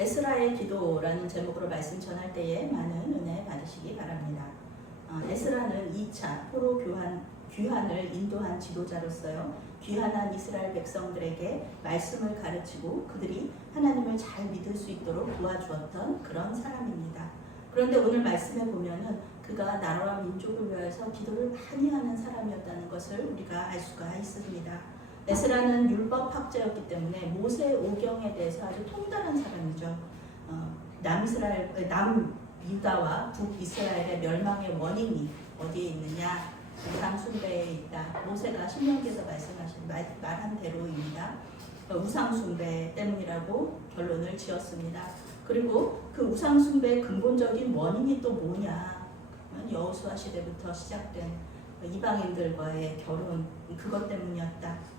에스라의 기도라는 제목으로 말씀 전할 때에 많은 은혜 받으시기 바랍니다. 에스라는 2차 포로 귀환을 인도한 지도자로서요. 귀환한 이스라엘 백성들에게 말씀을 가르치고 그들이 하나님을 잘 믿을 수 있도록 도와주었던 그런 사람입니다. 그런데 오늘 말씀에 보면은 그가 나라와 민족을 위해서 기도를 많이 하는 사람이었다는 것을 우리가 알 수가 있습니다. 에스라는 율법학자였기 때문에 모세 오경에 대해서 아주 통달한 사람이죠. 남유다와 북이스라엘의 멸망의 원인이 어디에 있느냐? 우상 숭배에 있다. 모세가 신명기에서 말한 대로입니다. 우상 숭배 때문이라고 결론을 지었습니다. 그리고 그 우상 숭배의 근본적인 원인이 또 뭐냐? 여호수아 시대부터 시작된 이방인들과의 결혼, 그것 때문이었다.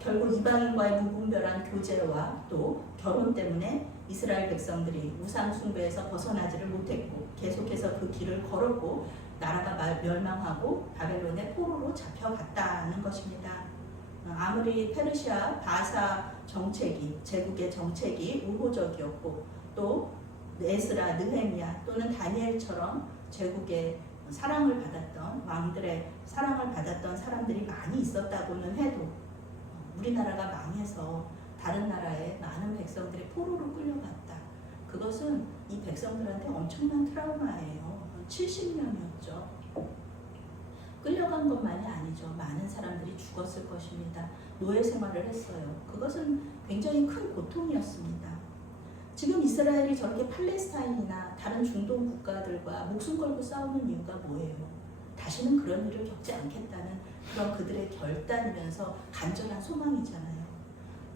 결국 이방인과의 무분별한 교제와 또 결혼 때문에 이스라엘 백성들이 우상 숭배에서 벗어나지를 못했고 계속해서 그 길을 걸었고 나라가 멸망하고 바벨론의 포로로 잡혀갔다는 것입니다. 아무리 페르시아 바사 정책이 제국의 정책이 우호적이었고 또 에스라, 느헤미야 또는 다니엘처럼 제국의 사랑을 받았던 왕들의 사랑을 받았던 사람들이 많이 있었다고는 해도 우리나라가 망해서 다른 나라에 많은 백성들이 포로로 끌려갔다. 그것은 이 백성들한테 엄청난 트라우마예요. 70명이었죠. 끌려간 것만이 아니죠. 많은 사람들이 죽었을 것입니다. 노예 생활을 했어요. 그것은 굉장히 큰 고통이었습니다. 지금 이스라엘이 저렇게 팔레스타인이나 다른 중동 국가들과 목숨 걸고 싸우는 이유가 뭐예요? 다시는 그런 일을 겪지 않겠다는 그런 그들의 결단이면서 간절한 소망이잖아요.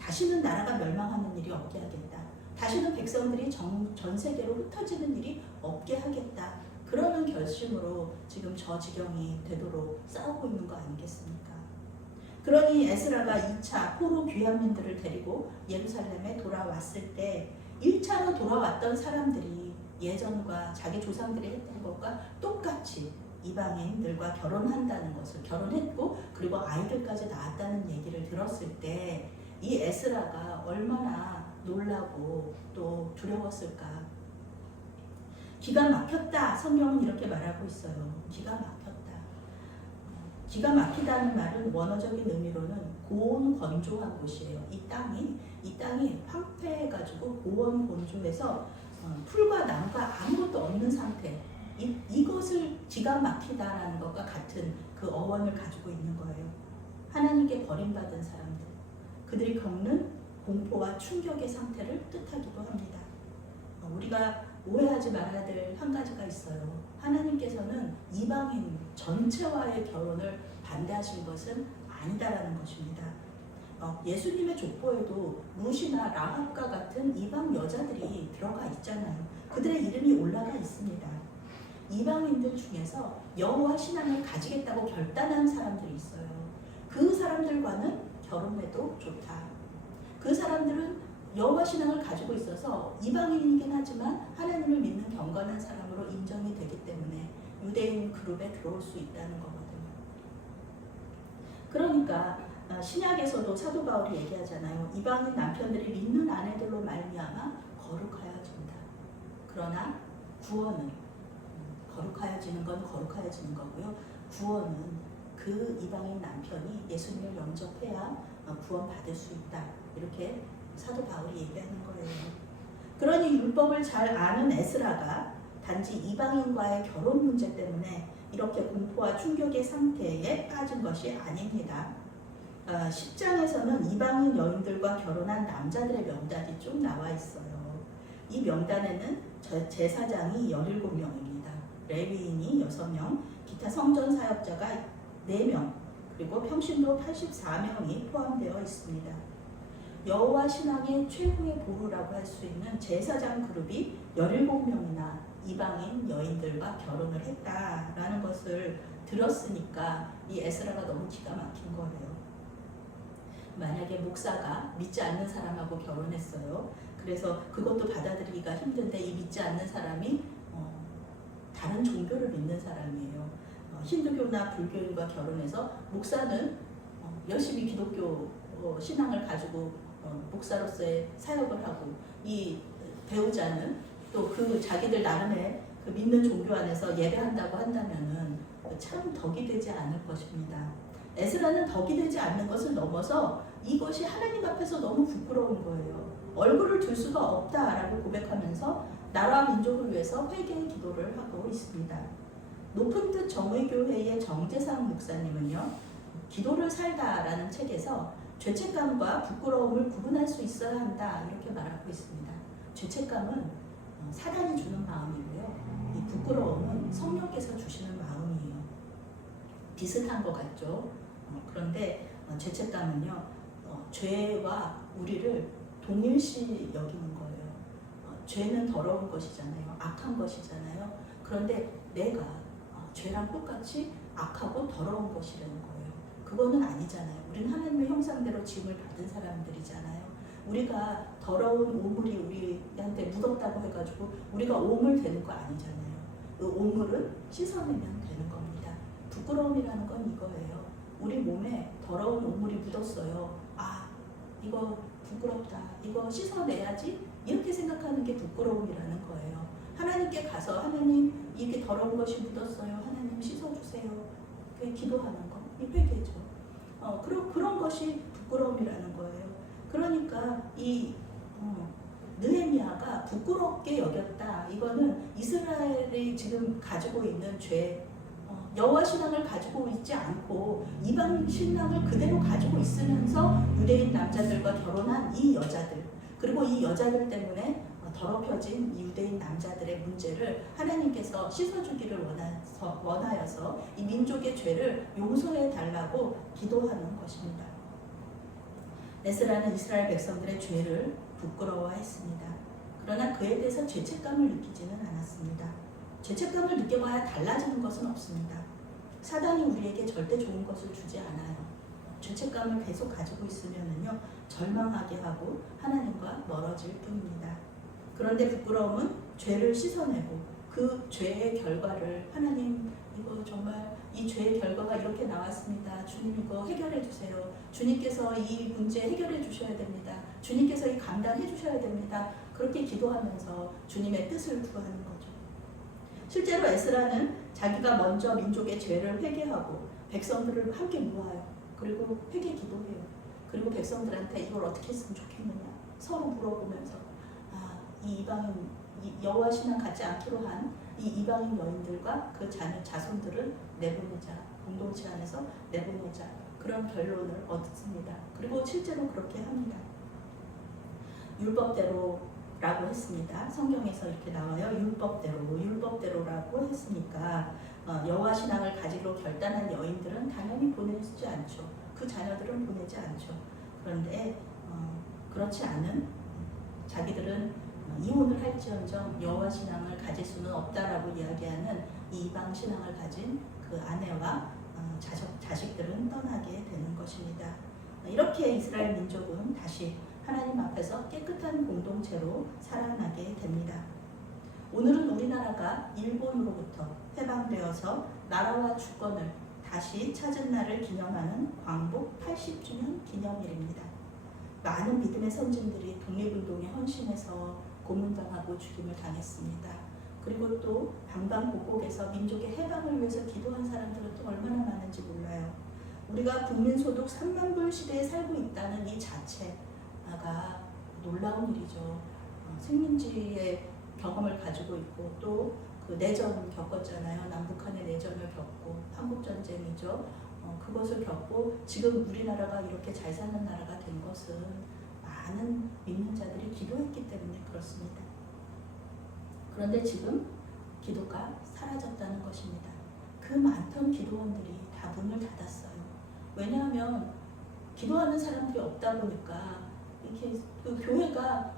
다시는 나라가 멸망하는 일이 없게 하겠다. 다시는 백성들이 전 세계로 흩어지는 일이 없게 하겠다. 그러는 결심으로 지금 저 지경이 되도록 싸우고 있는 거 아니겠습니까? 그러니 에스라가 2차 포로 귀환민들을 데리고 예루살렘에 돌아왔을 때 1차로 돌아왔던 사람들이 예전과 자기 조상들이 했던 것과 똑같이 이방인들과 결혼한다는 것을 결혼했고 그리고 아이들까지 낳았다는 얘기를 들었을 때 이 에스라가 얼마나 놀라고 또 두려웠을까. 기가 막혔다. 성경은 이렇게 말하고 있어요. 기가 막혔다. 기가 막히다는 말은 원어적인 의미로는 고온 건조한 곳이에요. 이 땅이 황폐해가지고 고온 건조해서 풀과 나무가 아무것도 없는 상태. 이것을 기가 막히다라는 것과 같은 그 어원을 가지고 있는 거예요. 하나님께 버림받은 사람들, 그들이 겪는 공포와 충격의 상태를 뜻하기도 합니다. 우리가 오해하지 말아야 될 한 가지가 있어요. 하나님께서는 이방인 전체와의 결혼을 반대하신 것은 아니다라는 것입니다. 예수님의 족보에도 룻이나 라합과 같은 이방 여자들이 들어가 있잖아요. 그들의 이름이 올라가 있습니다. 이방인들 중에서 여호와 신앙을 가지겠다고 결단한 사람들이 있어요. 그 사람들과는 결혼해도 좋다. 그 사람들은 여호와 신앙을 가지고 있어서 이방인이긴 하지만 하나님을 믿는 경건한 사람으로 인정이 되기 때문에 유대인 그룹에 들어올 수 있다는 거거든요. 그러니까 신약에서도 사도 바울이 얘기하잖아요. 이방인 남편들이 믿는 아내들로 말미암아 거룩하여진다. 그러나 구원은 거룩하여지는 건 거룩하여지는 거고요. 구원은 그 이방인 남편이 예수님을 영접해야 구원받을 수 있다. 이렇게 사도 바울이 얘기하는 거예요. 그러니 율법을 잘 아는 에스라가 단지 이방인과의 결혼 문제 때문에 이렇게 공포와 충격의 상태에 빠진 것이 아닙니다. 10장에서는 이방인 여인들과 결혼한 남자들의 명단이 쭉 나와 있어요. 이 명단에는 제사장이 17명입니다. 레위인이 6명, 기타 성전 사역자가 4명, 그리고 평신도 84명이 포함되어 있습니다. 여호와 신앙의 최고의 보루라고 할 수 있는 제사장 그룹이 17명이나 이방인 여인들과 결혼을 했다라는 것을 들었으니까 이 에스라가 너무 기가 막힌 거예요. 만약에 목사가 믿지 않는 사람하고 결혼했어요. 그래서 그것도 받아들이기가 힘든데 이 믿지 않는 사람이 다른 종교를 믿는 사람이에요. 힌두교나 불교인과 결혼해서 목사는 열심히 기독교 신앙을 가지고 목사로서의 사역을 하고 이 배우자는 또 그 자기들 나름의 그 믿는 종교 안에서 예배한다고 한다면은 참 덕이 되지 않을 것입니다. 에스라는 덕이 되지 않는 것을 넘어서 이것이 하나님 앞에서 너무 부끄러운 거예요. 얼굴을 들 수가 없다라고 고백하면서 나라와 민족을 위해서 회개의 기도를 하고 있습니다. 높은 뜻 정의교회의 정재상 목사님은요, 기도를 살다라는 책에서 죄책감과 부끄러움을 구분할 수 있어야 한다 이렇게 말하고 있습니다. 죄책감은 사단이 주는 마음이고요, 이 부끄러움은 성령께서 주시는 마음이에요. 비슷한 것 같죠? 그런데 죄책감은요, 죄와 우리를 동일시 여기는 거예요. 죄는 더러운 것이잖아요. 악한 것이잖아요. 그런데 내가 죄랑 똑같이 악하고 더러운 것이라는 거예요. 그거는 아니잖아요. 우리는 하나님의 형상대로 지음을 받은 사람들이잖아요. 우리가 더러운 오물이 우리한테 묻었다고 해가지고 우리가 오물 되는 거 아니잖아요. 그 오물은 씻어내면 되는 겁니다. 부끄러움이라는 건 이거예요. 우리 몸에 더러운 오물이 묻었어요. 아, 이거 부끄럽다. 이거 씻어내야지. 이렇게 생각하는 게 부끄러움이라는 거예요. 하나님께 가서 하나님 이게 더러운 것이 묻었어요. 하나님 씻어주세요. 기도하는 거. 이 회개죠. 그런 것이 부끄러움이라는 거예요. 그러니까 이 느헤미야가 부끄럽게 여겼다. 이거는 이스라엘이 지금 가지고 있는 죄, 여호와 신앙을 가지고 있지 않고 이방 신앙을 그대로 가지고 있으면서 유대인 남자들과 결혼한 이 여자들, 그리고 이 여자들 때문에 더럽혀진 유대인 남자들의 문제를 하나님께서 씻어주기를 원하여서 이 민족의 죄를 용서해 달라고 기도하는 것입니다. 에스라는 이스라엘 백성들의 죄를 부끄러워했습니다. 그러나 그에 대해서 죄책감을 느끼지는 않았습니다. 죄책감을 느껴봐야 달라지는 것은 없습니다. 사단이 우리에게 절대 좋은 것을 주지 않아요. 죄책감을 계속 가지고 있으면요, 절망하게 하고 하나님과 멀어질 뿐입니다. 그런데 부끄러움은 죄를 씻어내고 그 죄의 결과를 하나님, 이거 정말 이 죄의 결과가 이렇게 나왔습니다. 주님 이거 해결해 주세요. 주님께서 이 문제 해결해 주셔야 됩니다. 주님께서 이 감당해 주셔야 됩니다. 그렇게 기도하면서 주님의 뜻을 구하는 거죠. 실제로 에스라는 자기가 먼저 민족의 죄를 회개하고 백성들을 함께 모아요. 그리고 회개 기도해요. 그리고 백성들한테 이걸 어떻게 했으면 좋겠느냐 서로 물어보면서 이 이방인 여호와 신앙 갖지 않기로 한 이 이방인 여인들과 그 자손들을 내보내자, 공동체 안에서 내보내자, 그런 결론을 얻습니다. 그리고 실제로 그렇게 합니다. 율법대로라고 했습니다. 성경에서 이렇게 나와요. 율법대로라고 했으니까 여호와 신앙을 가지기로 결단한 여인들은 당연히 보내지 않죠. 그 자녀들은 보내지 않죠. 그런데 그렇지 않은 자기들은 이혼을 할지언정 여호와 신앙을 가질 수는 없다라고 이야기하는 이방 신앙을 가진 그 아내와 자식들은 떠나게 되는 것입니다. 이렇게 이스라엘 민족은 다시 하나님 앞에서 깨끗한 공동체로 살아나게 됩니다. 오늘은 우리나라가 일본으로부터 해방되어서 나라와 주권을 다시 찾은 날을 기념하는 광복 80주년 기념일입니다. 많은 믿음의 선진들이 독립운동에 헌신해서 고문당하고 죽임을 당했습니다. 그리고 또 방방곡곡에서 민족의 해방을 위해서 기도한 사람들은 또 얼마나 많은지 몰라요. 우리가 국민소득 3만 불 시대에 살고 있다는 이 자체가 놀라운 일이죠. 식민지의 경험을 가지고 있고 또 그 내전 겪었잖아요. 남북한의 내전을 겪고 한국전쟁이죠. 그것을 겪고 지금 우리나라가 이렇게 잘 사는 나라가 된 것은 많은 믿는 자들이 기도했기 때문에 그렇습니다. 그런데 지금 기도가 사라졌다는 것입니다. 그 많던 기도원들이 다 문을 닫았어요. 왜냐하면 기도하는 사람들이 없다 보니까 이렇게 그 교회가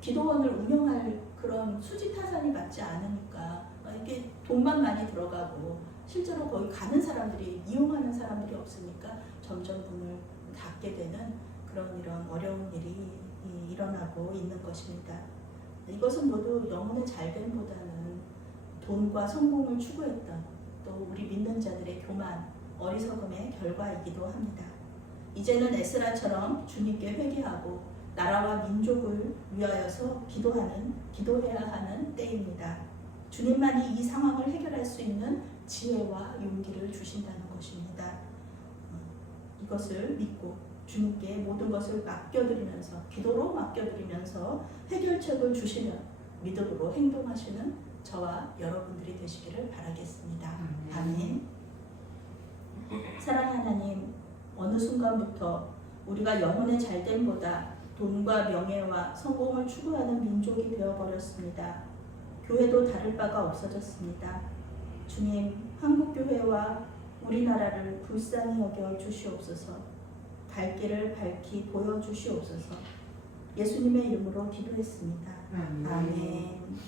기도원을 운영할 그런 수지타산이 맞지 않으니까 이게 돈만 많이 들어가고 실제로 거기 가는 사람들이 이용하는 사람들이 없으니까 점점 문을 닫게 되는 이런 어려운 일이 일어나고 있는 것입니다. 이것은 모두 영혼의 잘됨보다는 돈과 성공을 추구했던 또 우리 믿는 자들의 교만, 어리석음의 결과이기도 합니다. 이제는 에스라처럼 주님께 회개하고 나라와 민족을 위하여서 기도해야 하는 때입니다. 주님만이 이 상황을 해결할 수 있는 지혜와 용기를 주신다는 것입니다. 이것을 믿고 주님께 모든 것을 맡겨드리면서 기도로 맡겨드리면서 해결책을 주시면 믿음으로 행동하시는 저와 여러분들이 되시기를 바라겠습니다. 아멘. 사랑하는 하나님, 어느 순간부터 우리가 영혼의 잘됨보다 돈과 명예와 성공을 추구하는 민족이 되어버렸습니다. 교회도 다를 바가 없어졌습니다. 주님, 한국교회와 우리나라를 불쌍히 여겨 주시옵소서. 갈 길을 밝히 보여주시옵소서. 예수님의 이름으로 기도했습니다. 아멘.